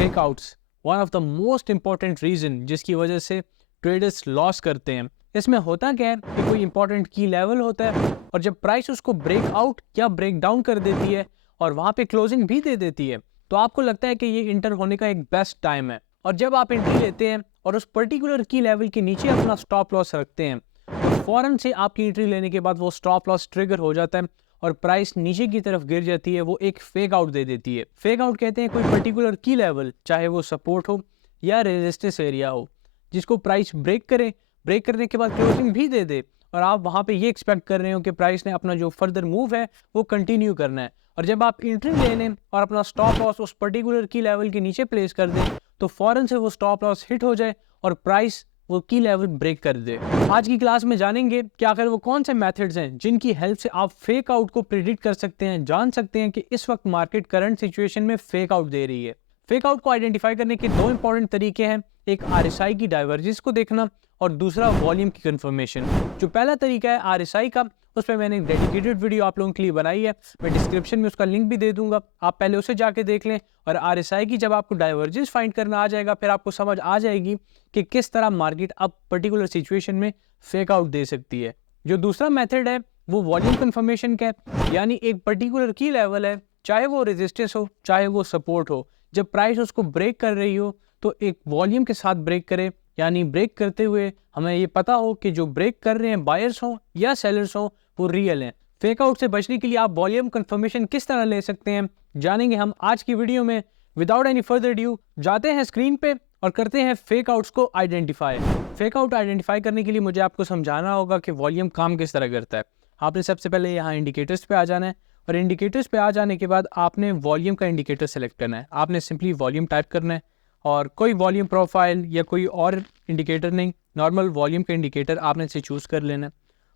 Fake outs one of the most important reason जिसकी वजह से ट्रेडर्स लॉस करते हैं। इसमें होता क्या है कि कोई इंपॉर्टेंट की लेवल होता है और जब प्राइस उसको ब्रेक आउट या ब्रेक डाउन कर देती है और वहां पे क्लोजिंग भी दे देती है, तो आपको लगता है कि ये इंटर होने का एक बेस्ट टाइम है। और जब आप एंट्री लेते हैं और उस पर्टिकुलर की लेवल के नीचे अपना स्टॉप लॉस रखते हैं, तो फौरन से आपकी एंट्री लेने के बाद वो स्टॉप लॉस ट्रिगर हो जाता है और प्राइस नीचे की तरफ गिर जाती है। वो एक फेक आउट दे देती है। फेक आउट कहते हैं कोई पर्टिकुलर की लेवल, चाहे वो सपोर्ट हो या रेजिस्टेंस एरिया हो, जिसको प्राइस ब्रेक करे, ब्रेक करने के बाद क्लोजिंग भी दे दे और आप वहां पे ये एक्सपेक्ट कर रहे हो कि प्राइस ने अपना जो फर्दर मूव है वो कंटिन्यू करना है। और जब आप एंट्री ले लें और अपना स्टॉप लॉस उस पर्टिकुलर की लेवल के नीचे प्लेस कर दें, तो फौरन से वो स्टॉप लॉस हिट हो जाए और प्राइस वो की लेवल ब्रेक कर दे। आज की क्लास में जानेंगे कि आखिर वो कौन से मेथड्स हैं जिनकी हेल्प से आप फेक आउट को प्रिडिक्ट कर सकते हैं, जान सकते हैं कि इस वक्त मार्केट करंट सिचुएशन में फेक आउट दे रही है। फेक आउट को आइडेंटिफाई करने के दो इंपॉर्टेंट तरीके हैं, एक आरएसआई की डाइवर्जेंस को देखना और दूसरा वॉल्यूम की कंफर्मेशन। जो पहला तरीका है आरएसआई का, उस पर मैंने एक डेडिकेटेड वीडियो आप लोगों के लिए बनाई है, मैं डिस्क्रिप्शन में उसका लिंक भी दे दूंगा, आप पहले उसे जाके देख लें। और आरएसआई की जब आपको डाइवर्जेंस फाइंड करना आ जाएगा, फिर आपको समझ आ जाएगी कि किस तरह मार्केट अब पर्टिकुलर सिचुएशन में फेक आउट दे सकती है। जो दूसरा मेथड है वो वॉल्यूम कंफर्मेशन का है, यानी एक पर्टिकुलर की लेवल है, चाहे वो रेजिस्टेंस हो चाहे वो सपोर्ट हो, जब प्राइस उसको ब्रेक कर रही हो तो एक वॉल्यूम के साथ ब्रेक करे, यानी ब्रेक करते हुए हमें ये पता हो कि जो ब्रेक कर रहे हैं बायर्स हो या सेलर्स हो वो रियल हैं। फेक आउट से बचने के लिए आप वॉल्यूम कंफर्मेशन किस तरह ले सकते हैं, जानेंगे हम आज की वीडियो में। विदाउट एनी फर्दर ड्यू जाते हैं स्क्रीन पे और करते हैं फेक आउट्स को आइडेंटिफाई। फेक आउट आइडेंटिफाई करने के लिए मुझे आपको समझाना होगा कि वॉल्यूम काम किस तरह करता है। आपने सबसे पहले यहाँ इंडिकेटर्स पे आ जाना है और इंडिकेटर्स पे आ जाने के बाद आपने वॉल्यूम का इंडिकेटर सेलेक्ट करना है। आपने सिंपली वॉल्यूम टाइप करना है और कोई वॉल्यूम प्रोफाइल या कोई और इंडिकेटर नहीं, नॉर्मल वॉल्यूम का इंडिकेटर आपने इसे चूज़ कर लेना है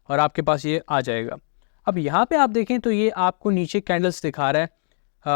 और आपके पास ये आ जाएगा। अब यहाँ पे आप देखें तो ये आपको नीचे कैंडल्स दिखा रहा है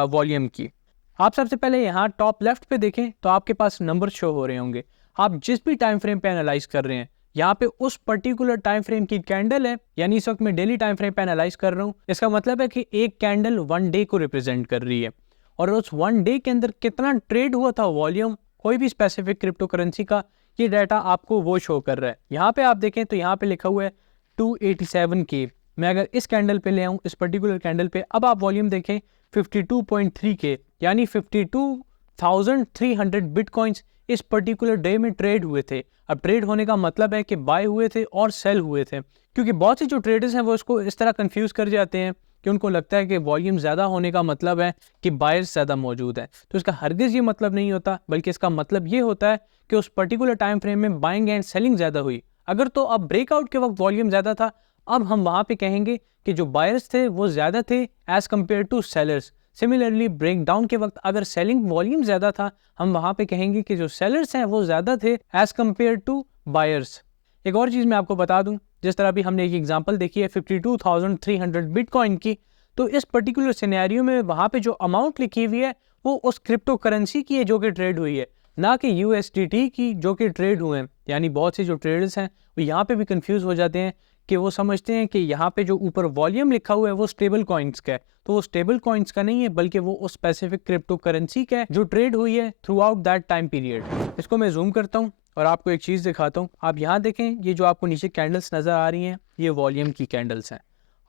वॉल्यूम की। आप सबसे पहले यहाँ टॉप लेफ्ट पे देखें तो आपके पास नंबर शो हो रहे होंगे। आप जिस भी टाइम फ्रेम पे एनालाइज कर रहे हैं, यहाँ पे उस पर्टिकुलर टाइम फ्रेम की कैंडल है, यानी इस वक्त मैं डेली टाइम फ्रेम पे एनालाइज कर रहा हूँ। इसका मतलब है कि एक कैंडल वन डे को रिप्रेजेंट कर रही है और उस वन डे के अंदर कितना ट्रेड हुआ था वॉल्यूम कोई भी स्पेसिफिक क्रिप्टो करेंसी का, ये डाटा आपको वो शो कर रहा है। यहाँ पे आप देखें तो यहाँ पे लिखा हुआ है 287K। मैं अगर इस कैंडल पे ले आऊँ, इस पर्टिकुलर कैंडल पे, अब आप वॉल्यूम देखें 52.3K, यानी 52,300 बिटकॉइंस इस पर्टिकुलर डे में ट्रेड हुए थे। अब ट्रेड होने का मतलब है कि बाय हुए थे और सेल हुए थे, क्योंकि बहुत से जो ट्रेडर्स हैं वो इसको इस तरह कंफ्यूज कर जाते हैं कि उनको लगता है कि वॉल्यूम ज़्यादा होने का मतलब है कि बायर्स ज़्यादा मौजूद है। तो इसका हरगिज़ ये मतलब नहीं होता, बल्कि इसका मतलब ये होता है कि उस पर्टिकुलर टाइम फ्रेम में बाइंग एंड सेलिंग ज़्यादा हुई। अगर तो अब ब्रेकआउट के वक्त वॉल्यूम ज़्यादा था, अब हम वहाँ पे कहेंगे कि जो बायर्स थे वो ज़्यादा थे as compare to sellers. Similarly break down के वक्त अगर सेलिंग वॉल्यूम ज़्यादा था, हम वहाँ पे कहेंगे कि जो सेलर्स हैं वो ज़्यादा थे एज कम्पेयर टू बायर्स। एक और चीज़ मैं आपको बता दूं, जिस तरह भी हमने एक एग्जांपल देखी है 52,300 बिटकॉइन की, तो इस पर्टिकुलर सिनेरियो में वहाँ पे जो अमाउंट लिखी हुई है वो उस क्रिप्टो करेंसी की है जो कि ट्रेड हुई है, ना कि USDT की जो कि ट्रेड हुए हैं। यानी बहुत से जो ट्रेडर्स हैं वो यहाँ पे भी कंफ्यूज हो जाते हैं कि वो समझते हैं कि यहाँ पे जो ऊपर वॉल्यूम लिखा हुआ है वो स्टेबल कॉइन्स का है, तो वो स्टेबल कॉइन्स का नहीं है, बल्कि वो उस स्पेसिफिक क्रिप्टो करेंसी का है जो ट्रेड हुई है through out that time period. इसको मैं जूम करता हूँ और आपको एक चीज़ दिखाता हूँ। आप यहाँ देखें, ये जो आपको नीचे कैंडल्स नज़र आ रही हैं ये वॉल्यूम की कैंडल्स हैं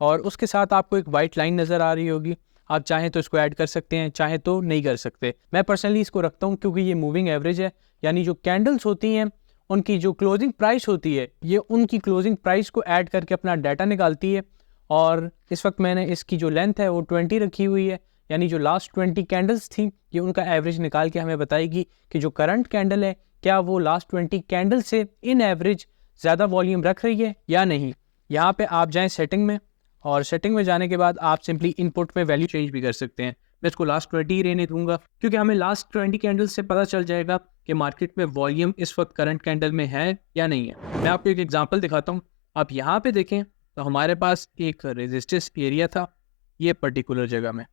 और उसके साथ आपको एक वाइट लाइन नज़र आ रही होगी। आप चाहें तो इसको ऐड कर सकते हैं, चाहे तो नहीं कर सकते। मैं पर्सनली इसको रखता हूँ क्योंकि ये मूविंग एवरेज है, यानी जो कैंडल्स होती हैं उनकी जो क्लोजिंग प्राइस होती है ये उनकी क्लोजिंग प्राइस को ऐड करके अपना डाटा निकालती है। और इस वक्त मैंने इसकी जो लेंथ है वो 20 रखी हुई है, यानी जो लास्ट 20 कैंडल्स थी ये उनका एवरेज निकाल के हमें बताएगी कि जो करंट कैंडल है क्या वो लास्ट 20 कैंडल से इन एवरेज ज़्यादा वॉल्यूम रख रही है या नहीं। यहाँ पे आप जाएं सेटिंग में और सेटिंग में जाने के बाद आप सिंपली इनपुट में वैल्यू चेंज भी कर सकते हैं। मैं इसको लास्ट 20 ही रहने दूंगा क्योंकि हमें लास्ट 20 कैंडल से पता चल जाएगा कि मार्केट में वॉल्यूम इस वक्त करंट कैंडल में है या नहीं है। मैं आपको एक एग्जांपल दिखाता हूँ। आप यहाँ पे देखें तो हमारे पास एक रेजिस्टेंस एरिया था ये पर्टिकुलर जगह में,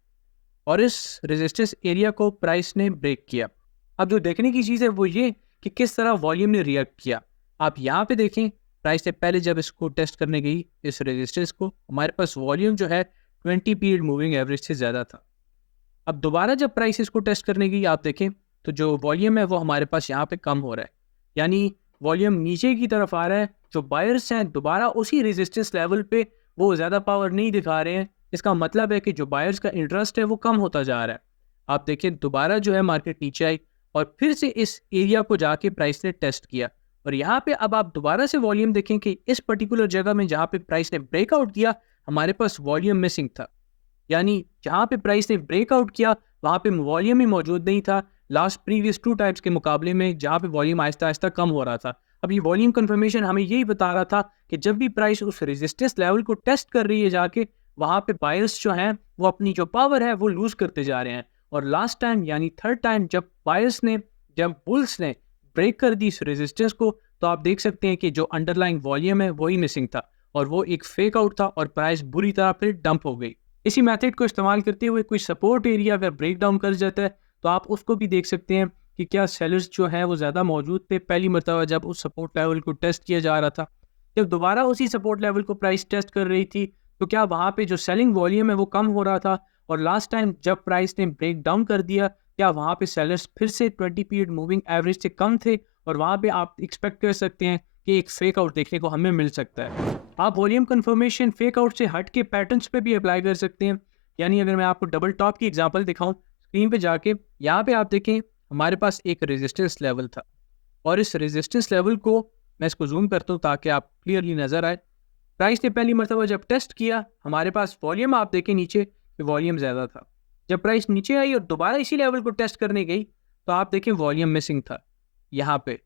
और इस रेजिस्टेंस एरिया को प्राइस ने ब्रेक किया। अब जो देखने की चीज़ है वो ये कि किस तरह वॉल्यूम ने रिएक्ट किया। आप यहाँ पे देखें, प्राइस ने पहले जब इसको टेस्ट करने गई इस रेजिस्टेंस को, हमारे पास वॉल्यूम जो है 20 पीरियड मूविंग एवरेज से ज़्यादा था। अब दोबारा जब प्राइस इसको टेस्ट करने गई आप देखें तो जो वॉल्यूम है वो हमारे पास यहाँ पे कम हो रहा है, यानी वॉल्यूम नीचे की तरफ आ रहा है। जो बायर्स हैं दोबारा उसी रेजिस्टेंस लेवल पे वो ज़्यादा पावर नहीं दिखा रहे हैं। इसका मतलब है कि जो बायर्स का इंटरेस्ट है वो कम होता जा रहा है। आप देखिए दोबारा जो है मार्केट नीचे आई और फिर से इस एरिया को जाके प्राइस ने टेस्ट किया, और यहाँ पे अब आप दोबारा से वॉल्यूम देखें कि इस पर्टिकुलर जगह में जहाँ पे प्राइस ने ब्रेकआउट दिया हमारे पास वॉल्यूम मिसिंग था, यानी जहाँ पे प्राइस ने ब्रेकआउट किया वहाँ पे वॉल्यूम ही मौजूद नहीं था लास्ट प्रीवियस 2 टाइम्स के मुकाबले में, जहाँ पे वॉल्यूम आहिस्ता आहिस्ता कम हो रहा था। अब ये वॉल्यूम कंफर्मेशन हमें यही बता रहा था कि जब भी प्राइस उस रेजिस्टेंस लेवल को टेस्ट कर रही है जाके, वहाँ पे बायर्स जो हैं वो अपनी जो पावर है वो लूज करते जा रहे हैं। और लास्ट टाइम यानी थर्ड टाइम जब बुल्स ने ब्रेक कर दी इस रेजिस्टेंस को, तो आप देख सकते हैं कि जो अंडरलाइंग वॉल्यूम है वही मिसिंग था और वो एक फेक आउट था और प्राइस बुरी तरह फिर डंप हो गई। इसी मेथड को इस्तेमाल करते हुए कोई सपोर्ट एरिया अगर ब्रेक डाउन कर जाता है तो आप उसको भी देख सकते हैं कि क्या सेलर्स जो हैं वो ज़्यादा मौजूद थे पहली मरतबा जब उस सपोर्ट लेवल को टेस्ट किया जा रहा था। जब दोबारा उसी सपोर्ट लेवल को प्राइस टेस्ट कर रही थी तो क्या वहाँ पे जो सेलिंग वॉल्यूम है वो कम हो रहा था, और लास्ट टाइम जब प्राइस ने ब्रेक डाउन कर दिया क्या वहाँ पे सेलर्स फिर से 20 पीरियड मूविंग एवरेज से कम थे, और वहाँ पे आप एक्सपेक्ट कर सकते हैं कि एक फेक आउट देखने को हमें मिल सकता है। आप वॉल्यूम कंफर्मेशन फेक आउट से हट के पैटर्न्स पे भी अप्लाई कर सकते हैं। यानी अगर मैं आपको डबल टॉप की एग्जांपल दिखाऊं स्क्रीन पे जाके, यहाँ पे आप देखें हमारे पास एक रेजिस्टेंस लेवल था और इस रेजिस्टेंस लेवल को मैं इसको जूम करता हूँ ताकि आप क्लियरली नज़र आए। प्राइस ने पहली मरतबा जब टेस्ट किया हमारे पास वॉल्यूम आप देखें नीचे वॉल्यूम ज़्यादा था। जब प्राइस नीचे आई और दोबारा इसी लेवल को टेस्ट करने गई तो आप देखें वॉल्यूम मिसिंग था यहाँ पे,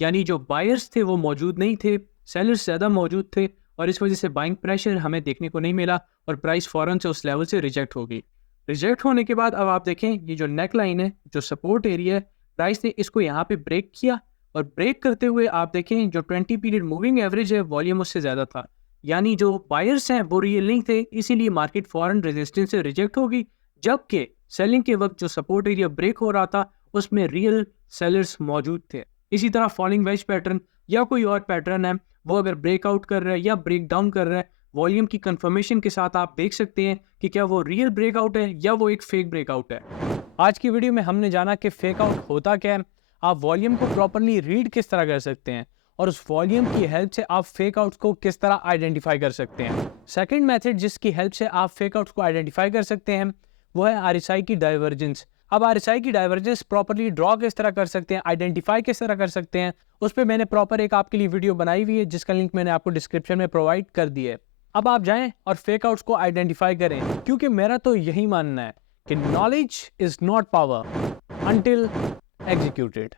यानी जो बायर्स थे वो मौजूद नहीं थे, सेलर्स ज़्यादा मौजूद थे और इस वजह से बाइंग प्रेशर हमें देखने को नहीं मिला और प्राइस फ़ौरन से उस लेवल से रिजेक्ट हो गई। रिजेक्ट होने के बाद अब आप देखें ये जो नेक लाइन है, जो सपोर्ट एरिया है, प्राइस ने इसको यहाँ पे ब्रेक किया और ब्रेक करते हुए आप देखें जो 20 पीरियड मूविंग एवरेज है वॉल्यूम उससे ज़्यादा था, यानी जो बायर्स हैं वो रियल नहीं थे, इसीलिए मार्केट फ़ौरन रेजिस्टेंस से रिजेक्ट होगी। जबकि सेलिंग के वक्त जो सपोर्ट एरिया ब्रेक हो रहा था उसमें रियल सेलर्स मौजूद थे। इसी तरह फॉलिंग वेज पैटर्न या कोई और पैटर्न है वो अगर ब्रेकआउट कर रहा है या ब्रेक डाउन कर रहा है, वॉल्यूम की कंफर्मेशन के साथ आप देख सकते हैं कि क्या वो रियल ब्रेकआउट है या वो एक फेक ब्रेकआउट है। आज की वीडियो में हमने जाना कि फेक आउट होता क्या है, आप वॉल्यूम को प्रॉपरली रीड किस तरह कर सकते हैं और उस वॉल्यूम की हेल्प से आप फेक आउट्स को किस तरह आइडेंटिफाई कर सकते हैं। सेकंड मेथड जिसकी हेल्प से आप फेक आउट्स को आइडेंटिफाई कर सकते हैं वो है आरएसआई की डाइवर्जेंस। अब आरएसआई की डाइवर्जेंस प्रॉपरली ड्रॉ किस तरह कर सकते हैं, आइडेंटिफाई किस तरह कर सकते हैं, उस पर मैंने प्रॉपर एक आपके लिए वीडियो बनाई हुई है जिसका लिंक मैंने आपको डिस्क्रिप्शन में प्रोवाइड कर दिया है। अब आप जाएं और फेक आउट्स को आइडेंटिफाई करें, क्योंकि मेरा तो यही मानना है कि knowledge is not power until executed.